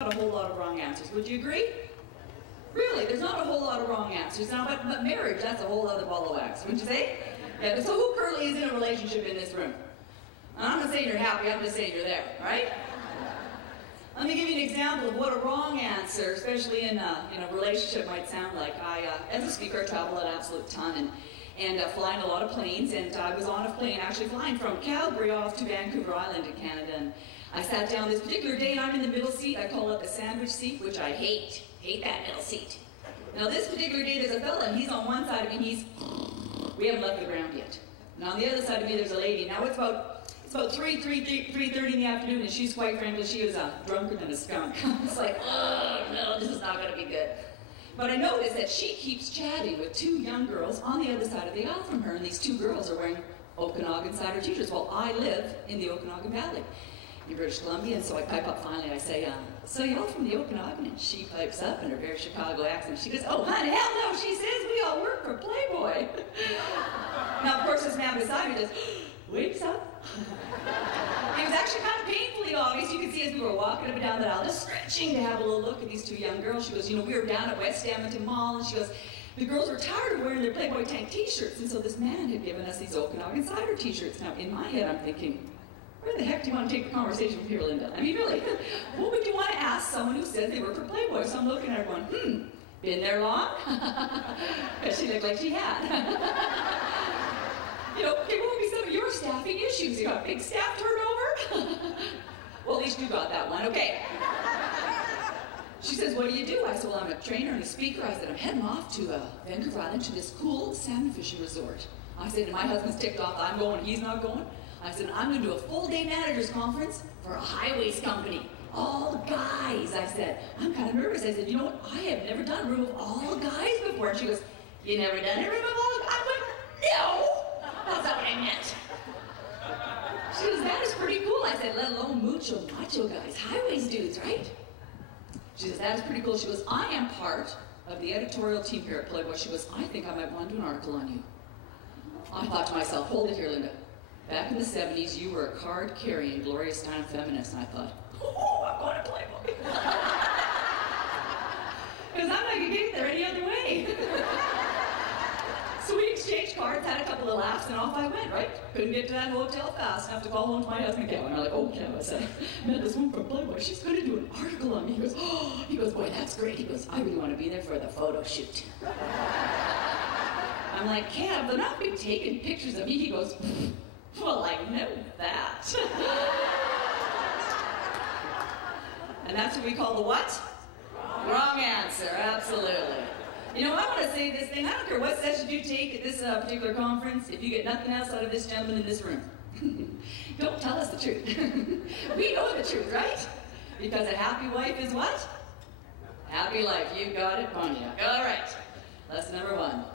Not a whole lot of wrong answers. Would you agree? Really, there's not a whole lot of wrong answers. Now, but marriage, that's a whole other ball of wax, wouldn't you say? Yeah, so who currently is in a relationship in this room? And I'm not saying you're happy, I'm just saying you're there, right? Let me give you an example of what a wrong answer, especially in a relationship, might sound like. As a speaker, I travel an absolute ton and flying a lot of planes, and I was on a plane actually flying from Calgary off to Vancouver Island in Canada, and I sat down this particular day and I'm in the middle seat. I call it the sandwich seat, which I hate. Hate that middle seat. Now this particular day there's a fella and he's on one side of me, we haven't left the ground yet. And on the other side of me there's a lady. Now it's about 3:30 in the afternoon and she's quite frankly, she was drunker than a skunk. It's like, oh no, this is not gonna be good. But I noticed that she keeps chatting with two young girls on the other side of the aisle from her, and these two girls are wearing Okanagan cider t-shirts. Well, I live in the Okanagan Valley in British Columbia, and so I pipe up finally, I say, so y'all from the Okanagan? And she pipes up in her very Chicago accent. She goes, oh, honey, hell no, she says we all work for Playboy. Now, of course, this man beside me just wakes up. It was actually kind of painfully obvious. You could see as we were walking up and down the aisle, just stretching to have a little look at these two young girls. She goes, we were down at West Edmonton Mall, and she goes, the girls were tired of wearing their Playboy tank t-shirts, and so this man had given us these Okanagan cider t-shirts. Now, in my head, I'm thinking, where the heck do you want to take the conversation from here, Linda? I mean, really, what would you want to ask someone who says they work for Playboy? So I'm looking at her going, been there long? Because she looked like she had. Okay, what would be some of your staffing issues? You got big staff turnover? Well, at least you got that one, okay. She says, what do you do? I said, well, I'm a trainer and a speaker. I said, I'm heading off to Vancouver Island to this cool salmon fishing resort. I said, and my husband's ticked off, I'm going, he's not going. I said, I'm going to do a full-day manager's conference for a highways company. All guys, I said. I'm kind of nervous. I said, you know what? I have never done a room of all guys before. And she goes, you never done a room of all guys? I went, no! That's not what I meant. She goes, that is pretty cool. I said, let alone mucho macho guys, highways dudes, right? She says, that is pretty cool. She goes, I am part of the editorial team here at Playboy. She goes, I think I might want to do an article on you. I thought to myself, hold it here, Linda. Back in the 70s, you were a card-carrying, glorious time feminist, and I thought, oh, I'm going to Playboy. Because I'm not going to get there any other way. So we exchanged cards, had a couple of laughs, and off I went, right? Couldn't get to that hotel fast enough to call home to my husband, Kevin. I'm like, oh, Kevin, I said, I met this woman from Playboy. She's going to do an article on me. He goes, boy, that's great. He goes, I really want to be there for the photo shoot. I'm like, Kev, they're not going to be taking pictures of me. He goes, well, I know that. And that's what we call the what? Wrong answer, absolutely. I want to say this thing. I don't care what session you take at this particular conference, if you get nothing else out of this gentleman in this room. Don't tell us the truth. We know the truth, right? Because a happy wife is what? Happy life. You got it, Pontiac. All right. Lesson number 1.